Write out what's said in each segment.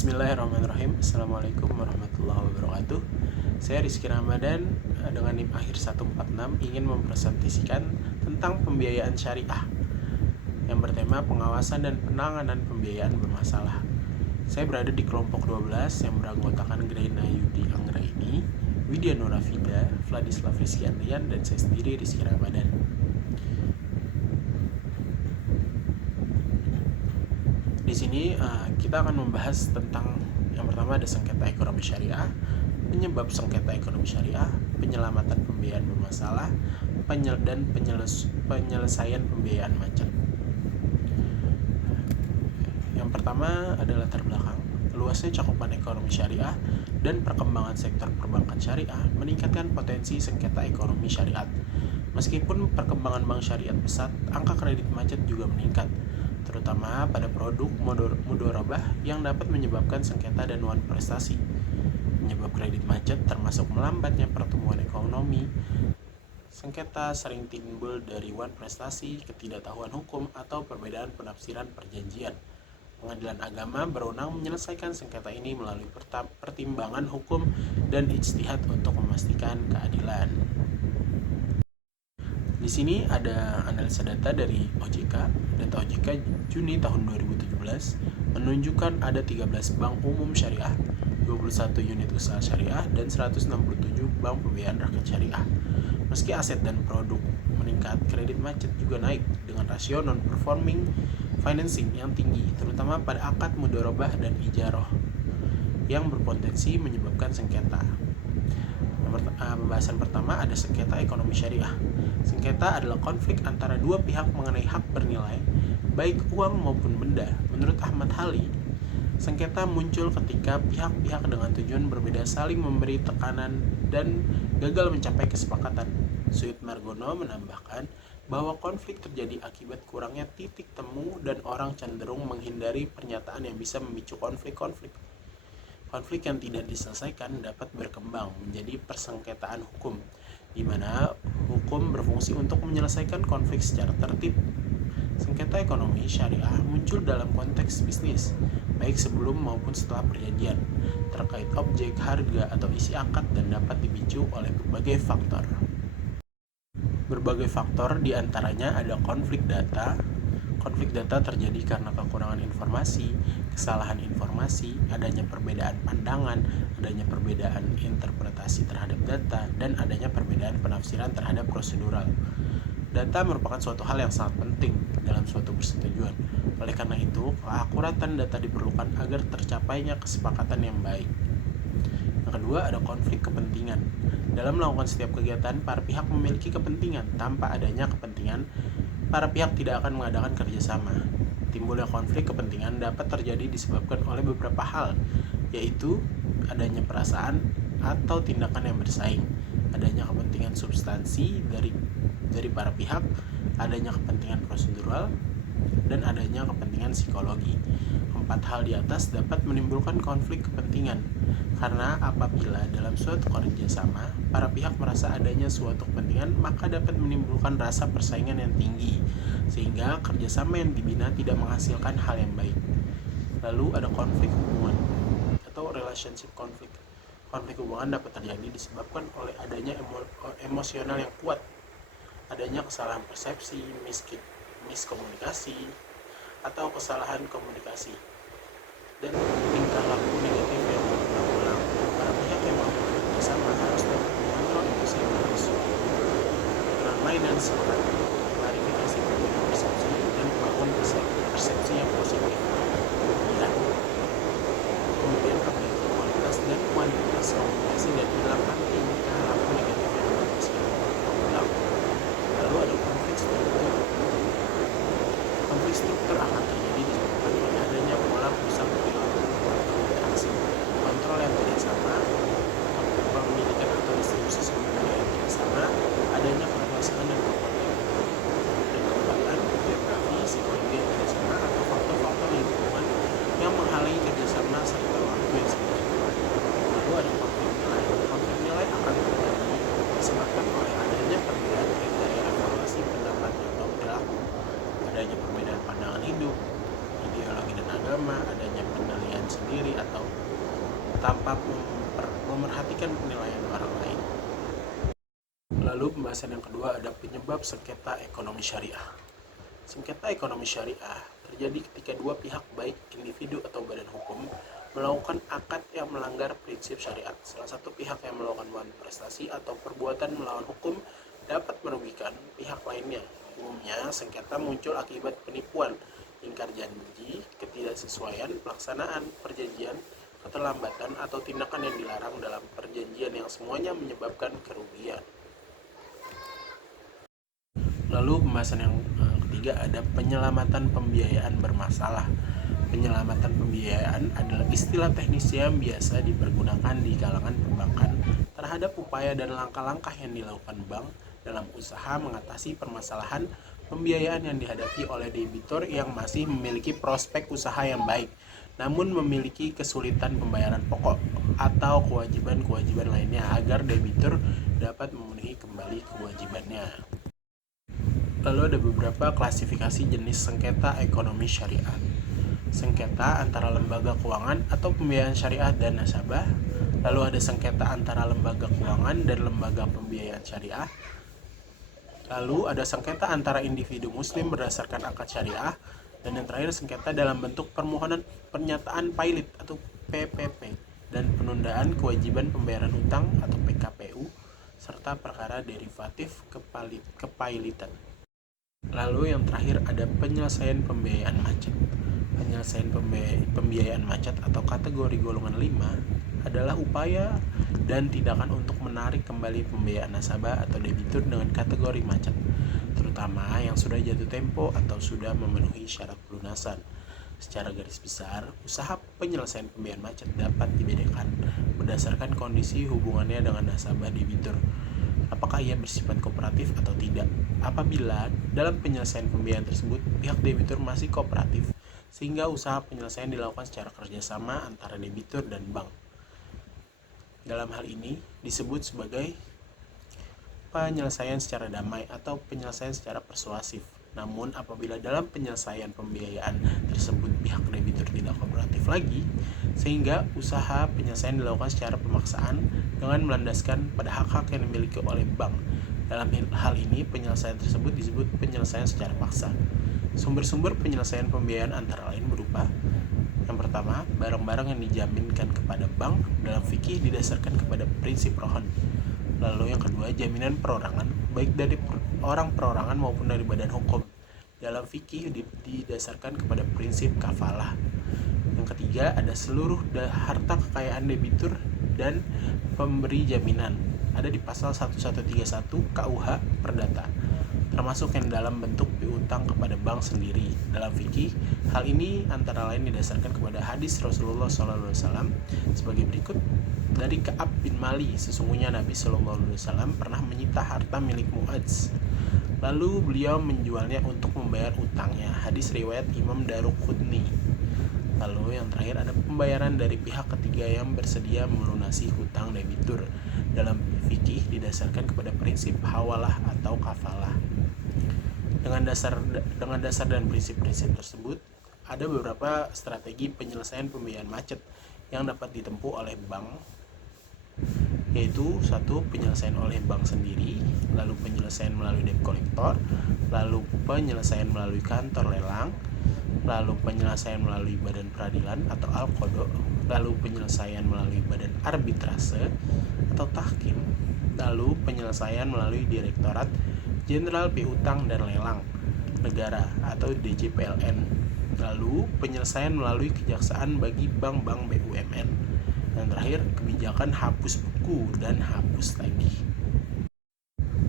Bismillahirrahmanirrahim. Assalamualaikum warahmatullahi wabarakatuh. Saya Rizky Ramadan dengan NIM akhir 146 ingin mempresentasikan tentang pembiayaan syariah yang bertema pengawasan dan penanganan pembiayaan bermasalah. Saya berada di kelompok 12 yang beranggotakan Graina Yudi Anggraini, Widya Nurafida, Vladislav Rizky Andrian, dan saya sendiri Rizky Ramadan. Di sini kita akan membahas tentang yang pertama ada sengketa ekonomi syariah, penyebab sengketa ekonomi syariah, penyelamatan pembiayaan bermasalah, dan penyelesaian pembiayaan macet. Yang pertama adalah latar belakang. Luasnya cakupan ekonomi syariah dan perkembangan sektor perbankan syariah meningkatkan potensi sengketa ekonomi syariat. Meskipun perkembangan bank syariat pesat, angka kredit macet juga meningkat, terutama pada produk mudorobah yang dapat menyebabkan sengketa dan wan prestasi. Penyebab kredit macet termasuk melambatnya pertumbuhan ekonomi. Sengketa sering timbul dari wan prestasi, ketidaktahuan hukum, atau perbedaan penafsiran perjanjian. Pengadilan agama berwenang menyelesaikan sengketa ini melalui pertimbangan hukum dan ijtihad untuk memastikan keadilan. Di sini ada analisa data dari OJK. Data OJK Juni tahun 2017 menunjukkan ada 13 bank umum syariah, 21 unit usaha syariah, dan 167 bank pembiayaan rakyat syariah. Meski aset dan produk meningkat, kredit macet juga naik dengan rasio non-performing financing yang tinggi, terutama pada akad mudorobah dan ijaroh, yang berpotensi menyebabkan sengketa. Pembahasan pertama ada sengketa ekonomi syariah. Sengketa adalah konflik antara dua pihak mengenai hak bernilai, baik uang maupun benda. Menurut Ahmad Hali, sengketa muncul ketika pihak-pihak dengan tujuan berbeda saling memberi tekanan dan gagal mencapai kesepakatan. Suyud Margono menambahkan bahwa konflik terjadi akibat kurangnya titik temu dan orang cenderung menghindari pernyataan yang bisa memicu konflik-konflik. Konflik yang tidak diselesaikan dapat berkembang menjadi persengketaan hukum, di mana hukum berfungsi untuk menyelesaikan konflik secara tertib. Sengketa ekonomi syariah muncul dalam konteks bisnis, baik sebelum maupun setelah perjanjian, terkait objek, harga, atau isi akad, dan dapat dipicu oleh berbagai faktor. Berbagai faktor diantaranya ada konflik data. Konflik data terjadi karena kekurangan informasi, kesalahan informasi, adanya perbedaan pandangan, adanya perbedaan interpretasi terhadap data, dan adanya perbedaan penafsiran terhadap prosedural. Data merupakan suatu hal yang sangat penting dalam suatu persetujuan. Oleh karena itu, keakuratan data diperlukan agar tercapainya kesepakatan yang baik. Yang kedua, ada konflik kepentingan. Dalam melakukan setiap kegiatan, para pihak memiliki kepentingan. Tanpa adanya kepentingan, para pihak tidak akan mengadakan kerjasama. Timbulnya konflik kepentingan dapat terjadi disebabkan oleh beberapa hal, yaitu adanya perasaan atau tindakan yang bersaing, adanya kepentingan substansi dari para pihak, adanya kepentingan prosedural, dan adanya kepentingan psikologi. Empat hal di atas dapat menimbulkan konflik kepentingan, karena apabila dalam suatu kerjasama para pihak merasa adanya suatu kepentingan, maka dapat menimbulkan rasa persaingan yang tinggi, sehingga kerjasama yang dibina tidak menghasilkan hal yang baik. Lalu ada konflik hubungan atau relationship conflict. Konflik hubungan dapat terjadi disebabkan oleh adanya emosional yang kuat, adanya kesalahan persepsi, miskomunikasi, atau kesalahan komunikasi, dan tingkah laku negatif yang berulang-ulang. Para pihak yang melakukan kerjasama harus dapat mengontrol emosi yang berlangsung dengan mainan seperti klarifikasi perbedaan persepsi dan membangun persepsi yang positif. Kemudian perbaiki kualitas dan kuantitas komunikasi dan hilangkan tingkah laku negatif yang berulang. Lalu ada konflik struktur. Konflik struktur akan terjadi disebabkan oleh adanya pola pusat perilaku atau interaksi, kontrol yang tidak sama, kepemilikan atau distribusi sumber daya yang tidak sama, adanya kekuasaan dan kekuatan, geografi, psikologi yang tidak sama, atau faktor-faktor lingkungan yang menghalangi kerjasama serta waktu yang sempit. Lalu ada konflik tanpa memerhatikan penilaian orang lain. Lalu pembahasan yang kedua ada penyebab sengketa ekonomi syariah. Sengketa ekonomi syariah terjadi ketika dua pihak baik individu atau badan hukum melakukan akad yang melanggar prinsip syariat. Salah satu pihak yang melakukan manifestasi atau perbuatan melawan hukum dapat merugikan pihak lainnya. Umumnya, sengketa muncul akibat penipuan, ingkar janji, ketidaksesuaian pelaksanaan perjanjian, keterlambatan, atau tindakan yang dilarang dalam perjanjian yang semuanya menyebabkan kerugian. Lalu pembahasan yang ketiga ada penyelamatan pembiayaan bermasalah. Penyelamatan pembiayaan adalah istilah teknis yang biasa dipergunakan di kalangan perbankan terhadap upaya dan langkah-langkah yang dilakukan bank dalam usaha mengatasi permasalahan pembiayaan yang dihadapi oleh debitur yang masih memiliki prospek usaha yang baik, namun memiliki kesulitan pembayaran pokok atau kewajiban-kewajiban lainnya agar debitur dapat memenuhi kembali kewajibannya. Lalu ada beberapa klasifikasi jenis sengketa ekonomi syariah. Sengketa antara lembaga keuangan atau pembiayaan syariah dan nasabah. Lalu ada sengketa antara lembaga keuangan dan lembaga pembiayaan syariah. Lalu ada sengketa antara individu muslim berdasarkan akad syariah. Dan yang terakhir sengketa dalam bentuk permohonan pernyataan pailit atau PPP dan penundaan kewajiban pembayaran hutang atau PKPU serta perkara derivatif kepailitan. Lalu yang terakhir ada penyelesaian pembiayaan macet. Penyelesaian pembiayaan macet atau kategori golongan 5 adalah upaya dan tindakan untuk menarik kembali pembiayaan nasabah atau debitur dengan kategori macet, terutama yang sudah jatuh tempo atau sudah memenuhi syarat pelunasan. Secara garis besar, usaha penyelesaian pembiayaan macet dapat dibedakan berdasarkan kondisi hubungannya dengan nasabah debitur. Apakah ia bersifat kooperatif atau tidak? Apabila dalam penyelesaian pembiayaan tersebut pihak debitur masih kooperatif, sehingga usaha penyelesaian dilakukan secara kerjasama antara debitur dan bank. Dalam hal ini disebut sebagai penyelesaian secara damai atau penyelesaian secara persuasif. Namun apabila dalam penyelesaian pembiayaan tersebut pihak debitur tidak kooperatif lagi, sehingga usaha penyelesaian dilakukan secara pemaksaan dengan melandaskan pada hak-hak yang dimiliki oleh bank. Dalam hal ini penyelesaian tersebut disebut penyelesaian secara paksa. Sumber-sumber penyelesaian pembiayaan antara lain berupa: yang pertama, barang-barang yang dijaminkan kepada bank dalam fikih didasarkan kepada prinsip rohon. Lalu yang kedua, jaminan perorangan baik dari orang perorangan maupun dari badan hukum dalam fikih didasarkan kepada prinsip kafalah. Yang ketiga, ada seluruh harta kekayaan debitur dan pemberi jaminan ada di pasal 1131 KUH Perdata, termasuk yang dalam bentuk piutang kepada bank sendiri. Dalam fikih, hal ini antara lain didasarkan kepada hadis Rasulullah SAW sebagai berikut. Dari Ka'ab bin Mali, sesungguhnya Nabi SAW pernah menyita harta milik Mu'adz, lalu beliau menjualnya untuk membayar utangnya. Hadis riwayat Imam Daruqutni. Lalu yang terakhir ada pembayaran dari pihak ketiga yang bersedia melunasi hutang debitur. Dalam fikih didasarkan kepada prinsip hawalah atau kafalah. Dengan dasar dan prinsip-prinsip tersebut, ada beberapa strategi penyelesaian pembiayaan macet yang dapat ditempuh oleh bank, yaitu satu, penyelesaian oleh bank sendiri, lalu penyelesaian melalui debt collector, lalu penyelesaian melalui kantor lelang, lalu penyelesaian melalui badan peradilan atau al-qada, lalu penyelesaian melalui badan arbitrase atau tahkim, lalu penyelesaian melalui Direktorat Jenderal Piutang dan Lelang Negara atau DJPLN, lalu penyelesaian melalui kejaksaan bagi bank-bank BUMN, dan terakhir kebijakan hapus buku dan hapus tagih.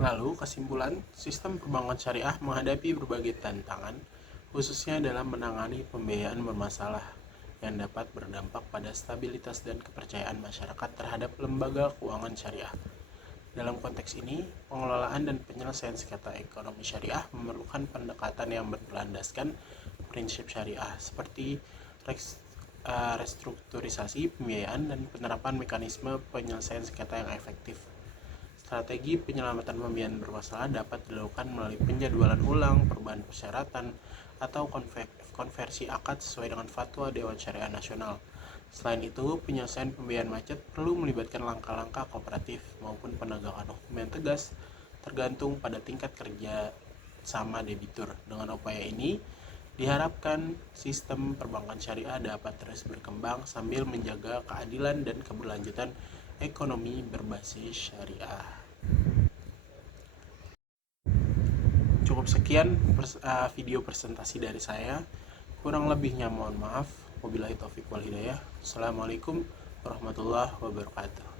Lalu kesimpulan, sistem perbankan syariah menghadapi berbagai tantangan, khususnya dalam menangani pembiayaan bermasalah yang dapat berdampak pada stabilitas dan kepercayaan masyarakat terhadap lembaga keuangan syariah. Dalam konteks ini, pengelolaan dan penyelesaian sengketa ekonomi syariah memerlukan pendekatan yang berlandaskan prinsip syariah seperti restrukturisasi pembiayaan dan penerapan mekanisme penyelesaian sengketa yang efektif. Strategi penyelamatan pembiayaan bermasalah dapat dilakukan melalui penjadwalan ulang, perubahan persyaratan, atau konversi akad sesuai dengan fatwa Dewan Syariah Nasional. Selain itu, penyelesaian pembiayaan macet perlu melibatkan langkah-langkah kooperatif maupun penegakan hukum yang tegas, tergantung pada tingkat kerja sama debitur. Dengan upaya ini, diharapkan sistem perbankan syariah dapat terus berkembang sambil menjaga keadilan dan keberlanjutan ekonomi berbasis syariah. Cukup sekian video presentasi dari saya. Kurang lebihnya mohon maaf. Wabillahi taufiq wal hidayah. Assalamualaikum warahmatullahi wabarakatuh.